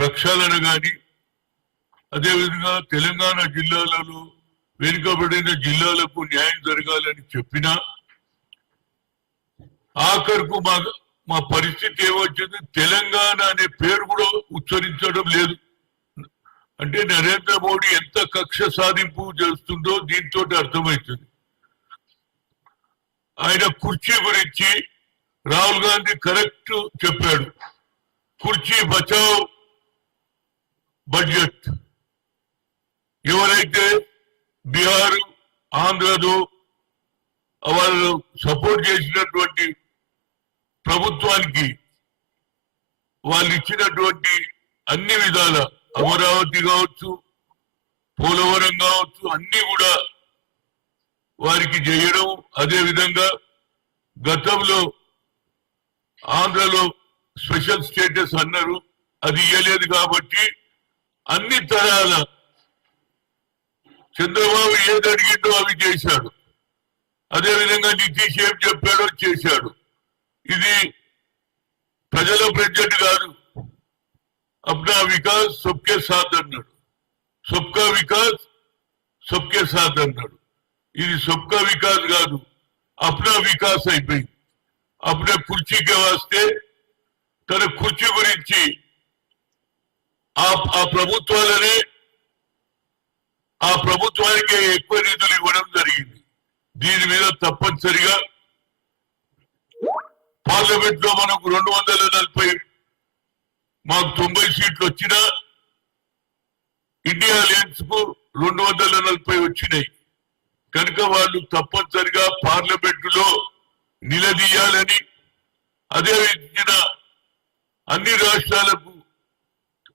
ప్రక్షాళన కానీ అదేవిధంగా తెలంగాణ జిల్లాలలో వెనుకబడిన జిల్లాలకు న్యాయం జరగాలని చెప్పినా ఆఖరుకు మా పరిస్థితి ఏమొచ్చింది, తెలంగాణ అనే పేరు కూడా ఉచ్చరించడం లేదు. అంటే నరేంద్ర మోడీ ఎంత కక్ష సాధింపు చేస్తుందో దీంతో అర్థమవుతుంది. ఆయన కుర్చీ గురించి రాహుల్ గాంధీ కరెక్ట్ చెప్పాడు. కుర్చీ బచావ్ బడ్జెట్. ఎవరైతే బీహార్ ఆంధ్రలో వాళ్ళు సపోర్ట్ చేసినటువంటి ప్రభుత్వానికి వాళ్ళు ఇచ్చినటువంటి అన్ని విధాల అమరావతి కావచ్చు, పోలవరం కావచ్చు, అన్ని కూడా వారికి చేయడం, అదే విధంగా గతంలో ఆంధ్రలో స్పెషల్ స్టేటస్ అన్నారు, అది ఇవ్వలేదు కాబట్టి అన్ని తరాల చంద్రబాబు ఏది అడిగిండో అవి చేశాడు. అదేవిధంగా నితీష్ ఏం చెప్పాడో చేశాడు. ఇది ప్రజల బడ్జెట్ కాదు. అప్నా వికాస్ సబ్కే సాత్ అన్నాడు, సబ్కా వికాస్ సబ్కే సాత్ అన్నాడు. ఇది సబ్కా వికాస్ కాదు, అప్నా వికాస్ అయిపోయింది. అప్నా కుర్చీకి వస్తే తన కుర్చీ గురించి ఆ ప్రభుత్వాలనే ఆ ప్రభుత్వానికి ఎక్కువ నిధులు ఇవ్వడం జరిగింది. దీని మీద తప్పనిసరిగా పార్లమెంట్ లో మనకు 240 మాకు 90 సీట్లు వచ్చినా ఇండియా అలయన్స్ కు 240 వచ్చినాయి కనుక వాళ్ళు తప్పనిసరిగా పార్లమెంట్ లో నిలదీయాలని, అదే విధంగా అన్ని రాష్ట్రాలకు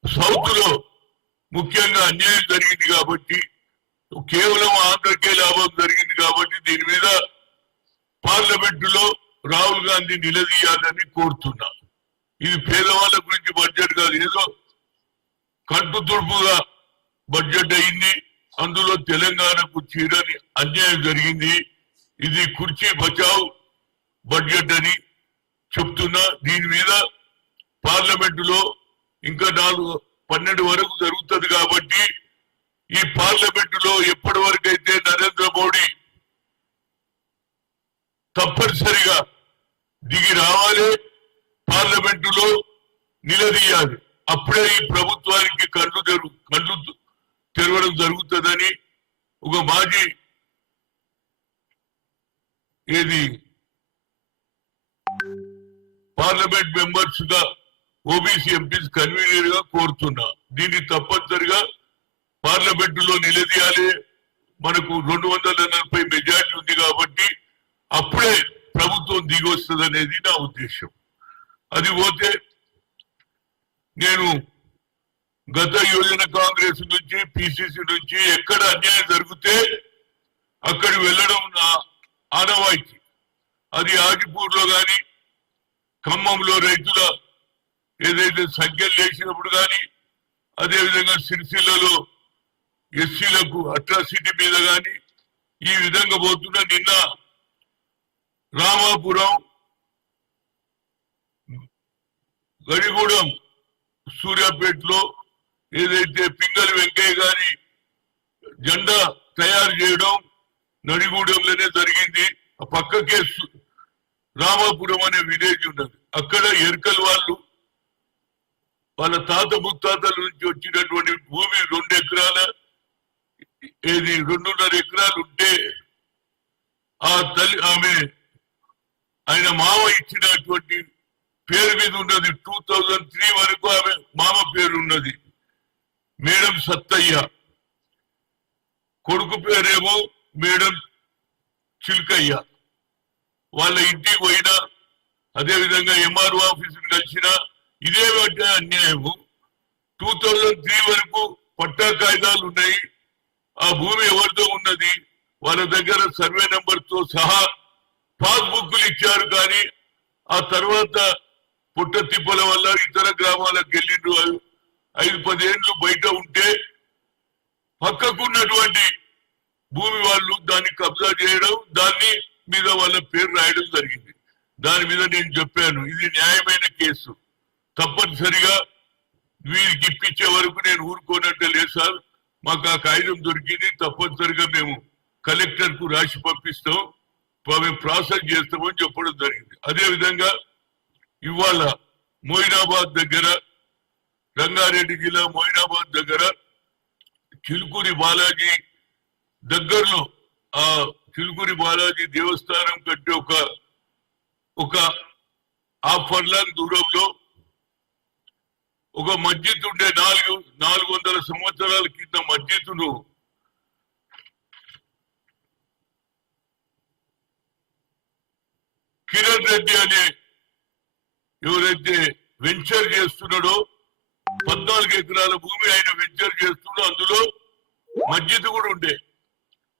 సౌత్ లో ముఖ్యంగా అన్యాయం జరిగింది కాబట్టి, కేవలం ఆంధ్రకే లాభం జరిగింది కాబట్టి దీని మీద పార్లమెంట్ లో రాహుల్ గాంధీ నిలదీయాలని కోరుతున్నా. ఇది పేదవాళ్ళ గురించి బడ్జెట్ కాదు, ఏదో కంటు తుడుపుగా బడ్జెట్ అయింది. అందులో తెలంగాణకు చీరని అన్యాయం జరిగింది. ఇది కుర్చీ బచావ్ బడ్జెట్ అని చెప్తున్నా. దీని మీద పార్లమెంటులో ఇంకా 12 వరకు జరుగుతుంది కాబట్టి ఈ పార్లమెంటులో ఎప్పటి వరకు అయితే నరేంద్ర మోడీ తప్పనిసరిగా దిగి రావాలి, పార్లమెంటులో నిలదీయాలి. అప్పుడే ఈ ప్రభుత్వానికి కళ్ళు తెరవడం జరుగుతుందని ఒక మాజీ పార్లమెంట్ మెంబర్స్ గా ఓబీసీ ఎంపీస్ కన్వీనర్ గా కోరుతున్నా. దీన్ని తప్పనిసరిగా పార్లమెంటులో నిలదీయాలి. మనకు 240 మెజార్టీ ఉంది కాబట్టి అప్పుడే ప్రభుత్వం దిగి వస్తుంది అనేది నా ఉద్దేశం. అది పోతే నేను గత యువజన కాంగ్రెస్ నుంచి పిసిసి నుంచి ఎక్కడ అన్యాయం జరిగితే అక్కడికి వెళ్ళడం నా ఆనవాయితీ. అది ఆదిపూర్లో కానీ ఖమ్మంలో రైతుల ఏదైతే సంఖ్యలు వేసినప్పుడు కానీ, అదేవిధంగా సిరిసిల్లలో ఎస్సీలకు అట్రాసిటీ మీద కానీ ఈ విధంగా పోతున్నా. నిన్న రామాపురం, గడిగూడెం, సూర్యాపేటలో ఏదైతే పింగళి వెంకయ్య గారి జెండా తయారు చేయడం నడిగూడెంలోనే జరిగింది. ఆ పక్కకే రామాపురం అనే విలేజ్ ఉన్నది. అక్కడ ఎరుకల వాళ్ళ తాత ముత్తాతల నుంచి వచ్చినటువంటి భూమి 2 ఎకరాల 2.5 ఎకరాలు ఉంటే ఆ తల్లి ఆయన మామ ఇచ్చినటువంటి పేరు మీద ఉన్నది. 2003 వరకు ఆమె మామ పేరు ఉన్నది, మేడం సత్తయ్య. కొడుకు పేరేమో మేడం చిల్కయ్య. వాళ్ళ ఇంటికి పోయినా, అదేవిధంగా ఎంఆర్ఓ ఆఫీసుని కలిసిన ఇదే అన్యాయము. 2003 వరకు పట్టా కాయిదాలు ఉన్నాయి. ఆ భూమి ఎవరితో ఉన్నది, వాళ్ళ దగ్గర సర్వే నెంబర్ తో సహా పాస్బుక్లు ఇచ్చారు. కానీ ఆ తర్వాత పుట్ట తిప్పల వల్ల ఇతర గ్రామాలకు వెళ్ళిండ్రు. 5-10 ఏళ్ళు బయట ఉంటే పక్కకున్నటువంటి భూమి వాళ్ళు దాన్ని కబ్జా చేయడం, దాన్ని మీద వాళ్ళ పేరు రాయడం జరిగింది. దాని మీద నేను చెప్పాను ఇది న్యాయమైన కేసు, తప్పనిసరిగా వీరికి ఇప్పించే వరకు నేను ఊరుకోనట్టే లేదు సార్. మాకు ఆ కాగితం దొరికింది, తప్పనిసరిగా మేము కలెక్టర్ కు రాసి పంపిస్తాం, మేము ప్రాసెస్ చేస్తామని చెప్పడం జరిగింది. అదే విధంగా ఇవాళ మొయినాబాద్ దగ్గర, రంగారెడ్డి జిల్లా మొయినాబాద్ దగ్గర చిలుకూరి బాలాజీ దగ్గరలో ఆ చిలుకూరి బాలాజీ దేవస్థానం కట్టి ఒక హాఫ్ ఫర్లాంగ్ దూరంలో ఒక మస్జిద్ ఉండే 400 సంవత్సరాల కింద మస్జిద్ను కిరణ్ రెడ్డి అనే ఎవరైతే వెంచర్ చేస్తున్నాడో 14 ఎకరాల భూమి ఆయన వెంచర్ చేస్తున్నాడో అందులో మస్జిద్ కూడా ఉండే.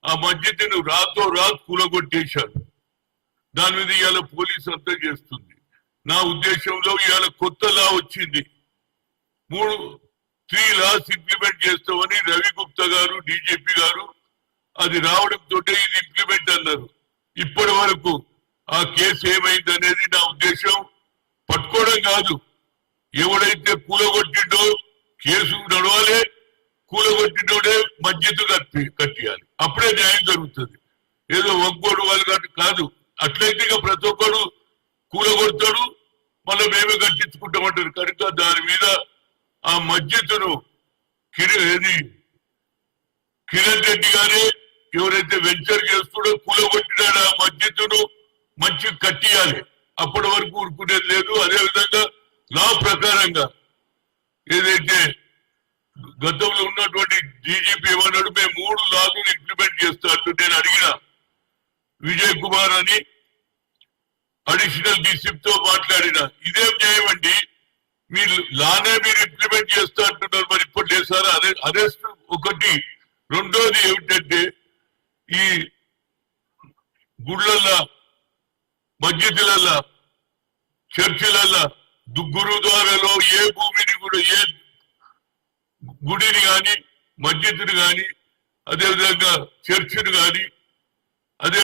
ఆ మస్జిద్ను రాతో రాత్ కూలగొట్టేశారు. దాని మీద ఇవాళ పోలీసు అంతా చేస్తుంది. నా ఉద్దేశంలో ఇవాళ కొత్త లా వచ్చింది, 3 లాస్ ఇంప్లిమెంట్ చేస్తామని రవి గుప్తా గారు డీజీపీ గారు అది రావడంతో ఇది ఇంప్లిమెంట్ అన్నారు. ఇప్పటి వరకు ఆ కేసు ఏమైంది అనేది నా ఉద్దేశం పట్టుకోవడం కాదు, ఎవడైతే కూలగొట్టిండో కేసు నడవాలి, కూలగొట్టినోడే మస్జిద్ కట్టియాలి, అప్పుడే న్యాయం జరుగుతుంది. ఏదో ఒక్కోడు వాళ్ళు కాదు. అట్లయితే ఇక ప్రతి ఒక్కడు కూలగొడతాడు, మళ్ళీ మేమే కట్టించుకుంటామంటారు. కనుక దాని మీద ఆ మస్జిద్ను కిరణ్ రెడ్డి గారే ఎవరైతే వెంచర్ చేస్తాడో కూలగొట్టినాడు ఆ మస్జిద్ను మంచి కట్టియాలి, అప్పటి వరకు ఊరుకునేది లేదు. అదేవిధంగా లా ప్రకారంగా ఏదైతే గతంలో ఉన్నటువంటి డీజీపీ ఏమన్నాడు, మేము 3 లాలను ఇంప్లిమెంట్ చేస్తా అంటూ నేను అడిగిన విజయ్ కుమార్ అని అడిషనల్ డీసీపీ తో మాట్లాడిన. ఇదేం న్యాయం అండి, మీరు లానే మీరు ఇంప్లిమెంట్ చేస్తా అంటున్నారు, మరి ఇప్పుడు లేదు సార్. అరెస్ట్ ఒకటి. రెండోది ఏమిటంటే ఈ గుళ్ళల్లో, మస్జిద్లలో, చర్చిలలో, గురుద్వారాలో ఏ భూమిని కూడా, ఏ గుడిని గాని, మస్జిద్ని గాని, అదేవిధంగా చర్చిని గాని, అదే